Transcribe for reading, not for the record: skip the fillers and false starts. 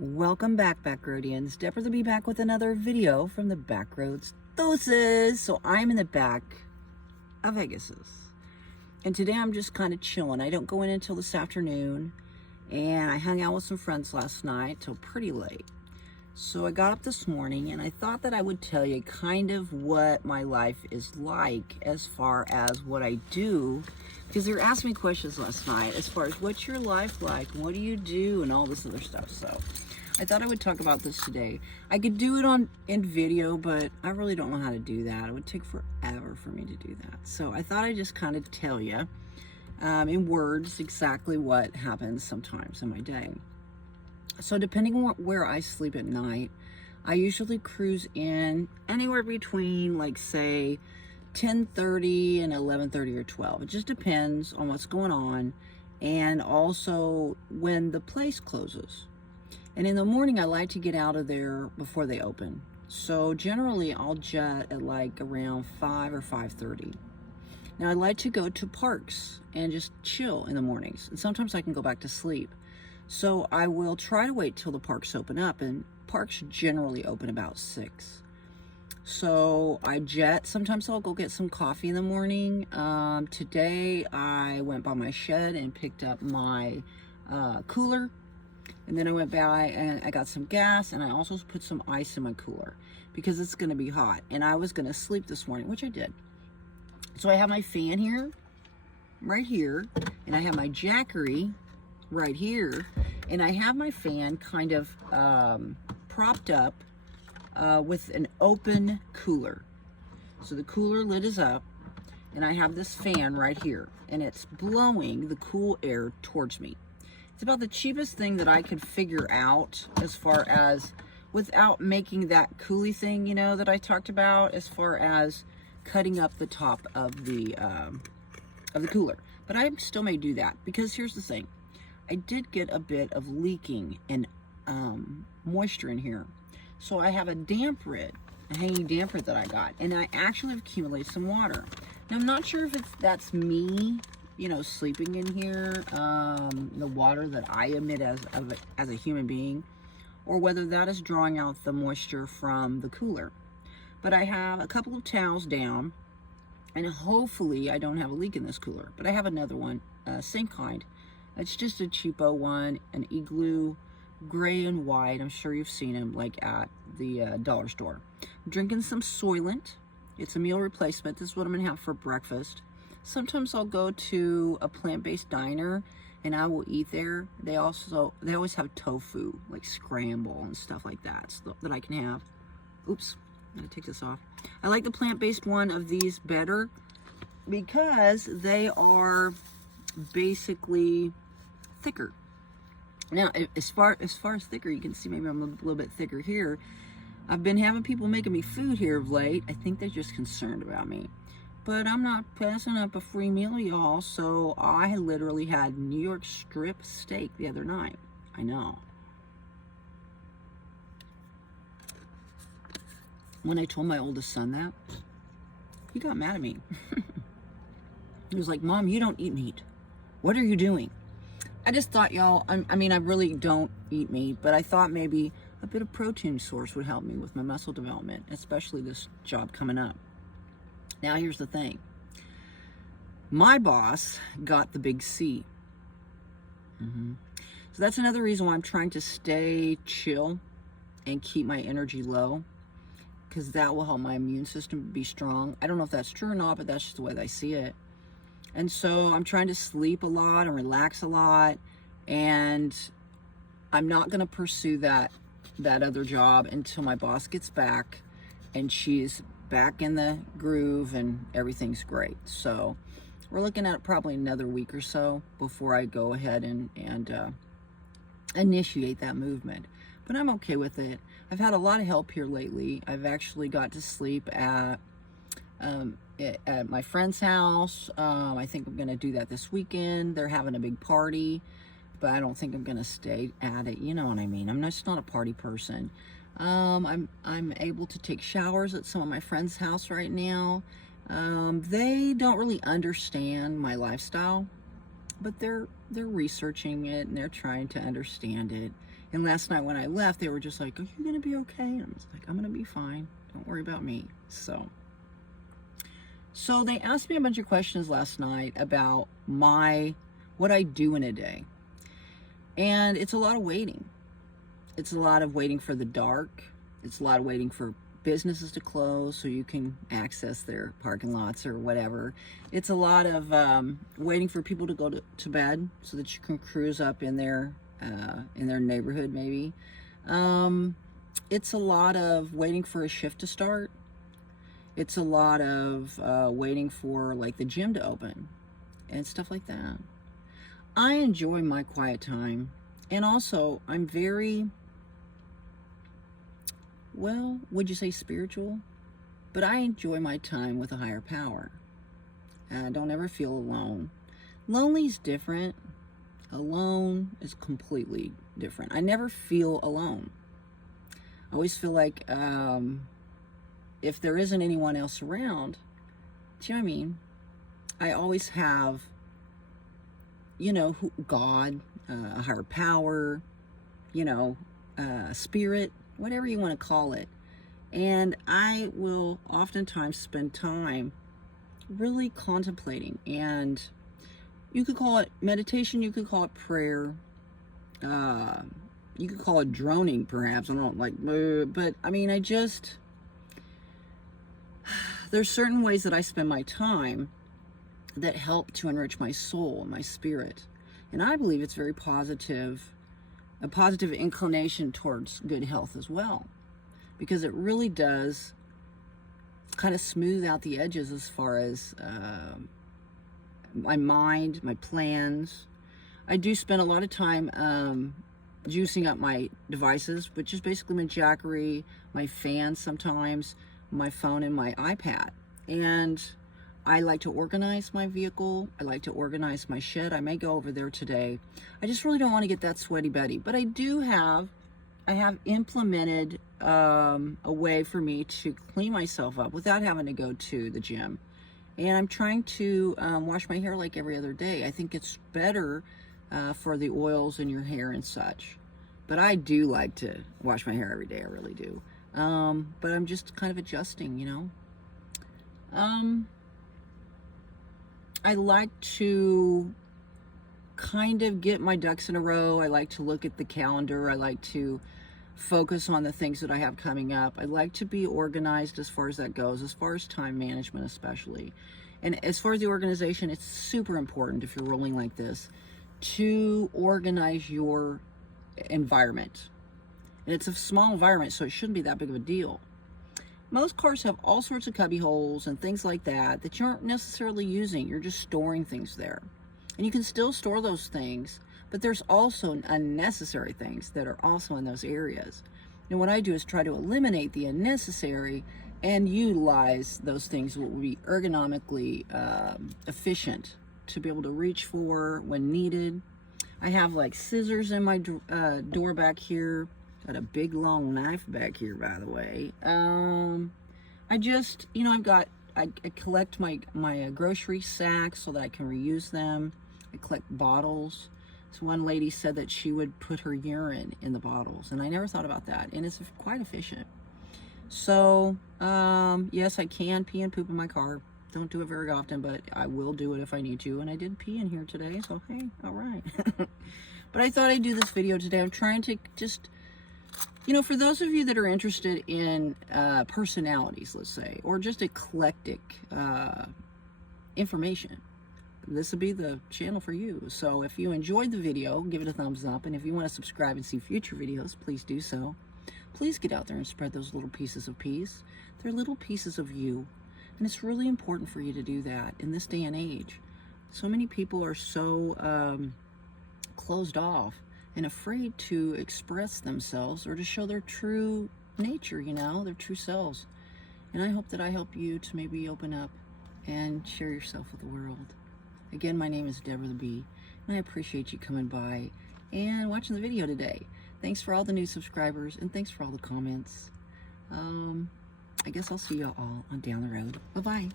Welcome back, Backroadians. Deborah to be back with another video from the Backroads Doses. So I'm in the back of Vegas's, and today I'm just kind of chilling. I don't go in until this afternoon, and I hung out with some friends last night till pretty late. So I got up this morning, and I thought that I would tell you kind of what my life is like as far as what I do, because they were asking me questions last night as far as what's your life like, what do you do, and all this other stuff. So I thought I would talk about this today. I could do it in video, but I really don't know how to do that. It would take forever for me to do that. So I thought I'd just kind of tell you in words exactly what happens sometimes in my day. So depending on where I sleep at night, I usually cruise in anywhere between, like, say 10:30 and 11:30 or 12. It just depends on what's going on, and also when the place closes. And in the morning, I like to get out of there before they open. So generally, I'll jet at like around 5 or 5:30. Now, I like to go to parks and just chill in the mornings. And sometimes I can go back to sleep. So I will try to wait till the parks open up, and parks generally open about 6. So I jet. Sometimes I'll go get some coffee in the morning. Today I went by my shed and picked up my cooler. And then I went by and I got some gas, and I also put some ice in my cooler because it's going to be hot. And I was going to sleep this morning, which I did. So I have my fan here, right here, and I have my Jackery right here, and I have my fan kind of propped up with an open cooler. So the cooler lid is up, and I have this fan right here, and it's blowing the cool air towards me. It's about the cheapest thing that I could figure out as far as without making that coolie thing, you know, that I talked about, as far as cutting up the top of the cooler. But I still may do that, because here's the thing. I did get a bit of leaking and moisture in here. So I have a hanging damper that I got, and I actually have accumulated some water. Now, I'm not sure if that's me, you know, sleeping in here, the water that I emit as a human being, or whether that is drawing out the moisture from the cooler. But I have a couple of towels down, and hopefully I don't have a leak in this cooler. But I have another one, same kind. It's just a cheapo one, an Igloo, gray and white. I'm sure you've seen them, like, at the dollar store. I'm drinking some Soylent. It's a meal replacement. This is what I'm gonna have for breakfast. Sometimes I'll go to a plant-based diner and I will eat there. They always have tofu, like scramble and stuff like that, so that I can have. Oops, I'm gonna take this off. I like the plant-based one of these better because they are basically thicker. Now, as far as thicker, you can see maybe I'm a little bit thicker here. I've been having people making me food here of late. I think they're just concerned about me. But I'm not passing up a free meal, y'all. So I literally had New York strip steak the other night. I know. When I told my oldest son that, he got mad at me. He was like, "Mom, you don't eat meat. What are you doing?" I just thought, y'all, I mean, I really don't eat meat, but I thought maybe a bit of protein source would help me with my muscle development, especially this job coming up. Now, here's the thing. My boss got the big C. So that's another reason why I'm trying to stay chill and keep my energy low, because that will help my immune system be strong. I don't know if that's true or not, but that's just the way that I see it. And so I'm trying to sleep a lot and relax a lot, and I'm not going to pursue that other job until my boss gets back and she's back in the groove and everything's great. So we're looking at probably another week or so before I go ahead and initiate that movement. But I'm okay with it. I've had a lot of help here lately. I've actually got to sleep at my friend's house. I think I'm going to do that this weekend. They're having a big party, but I don't think I'm going to stay at it. You know what I mean? I'm just not a party person. I'm able to take showers at some of my friends' house right now. They don't really understand my lifestyle. but they're researching it and they're trying to understand it. And last night when I left, they were just like, "Are you gonna be okay?" And I was like, "I'm gonna be fine. Don't worry about me." So they asked me a bunch of questions last night about what I do in a day. And it's a lot of waiting. It's a lot of waiting for the dark. It's a lot of waiting for businesses to close so you can access their parking lots or whatever. It's a lot of waiting for people to go to bed so that you can cruise up in their neighborhood maybe. It's a lot of waiting for a shift to start. It's a lot of waiting for like the gym to open and stuff like that. I enjoy my quiet time, and also I'm very, well, would you say spiritual? But I enjoy my time with a higher power. I don't ever feel alone. Lonely is different. Alone is completely different. I never feel alone. I always feel like if there isn't anyone else around, do you know what I mean? I always have, God, a higher power, spirit, whatever you want to call it. And I will oftentimes spend time really contemplating, and you could call it meditation, you could call it prayer, you could call it droning perhaps. I don't like, but I mean, there's certain ways that I spend my time that help to enrich my soul and my spirit. And I believe it's very positive, a positive inclination towards good health as well, because it really does kind of smooth out the edges as far as my mind, my plans. I do spend a lot of time juicing up my devices, which is basically my Jackery, my fan sometimes, my phone, and my iPad. And I like to organize my vehicle. I like to organize my shed. I may go over there today. I just really don't want to get that sweaty Betty, but I have implemented a way for me to clean myself up without having to go to the gym. And I'm trying to wash my hair like every other day. I think it's better for the oils in your hair and such. But I do like to wash my hair every day. I really do. But I'm just kind of adjusting, I like to kind of get my ducks in a row. I like to look at the calendar. I like to focus on the things that I have coming up. I like to be organized as far as that goes, as far as time management especially. And as far as the organization, it's super important if you're rolling like this to organize your environment. And it's a small environment, so it shouldn't be that big of a deal. Most cars have all sorts of cubby holes and things like that you aren't necessarily using. You're just storing things there. And you can still store those things, but there's also unnecessary things that are also in those areas. And what I do is try to eliminate the unnecessary and utilize those things that will be ergonomically efficient to be able to reach for when needed. I have like scissors in my door back here. Got a big long knife back here, by the way. I just, I collect my grocery sacks so that I can reuse them. I collect bottles. So one lady said that she would put her urine in the bottles, and I never thought about that, and it's quite efficient. So, yes, I can pee and poop in my car. Don't do it very often, but I will do it if I need to, and I did pee in here today, so hey, all right. But I thought I'd do this video today. I'm trying to just, for those of you that are interested in personalities, let's say, or just eclectic information, this will be the channel for you. So if you enjoyed the video, give it a thumbs up, and if you want to subscribe and see future videos, please do so. Please get out there and spread those little pieces of peace. They're little pieces of you, and it's really important for you to do that in this day and age. So many people are so closed off and afraid to express themselves or to show their true nature, their true selves. And I hope that I help you to maybe open up and share yourself with the world. Again, my name is Deborah the Bee, and I appreciate you coming by and watching the video today. Thanks for all the new subscribers, and thanks for all the comments. I guess I'll see you all on down the road. Bye-bye.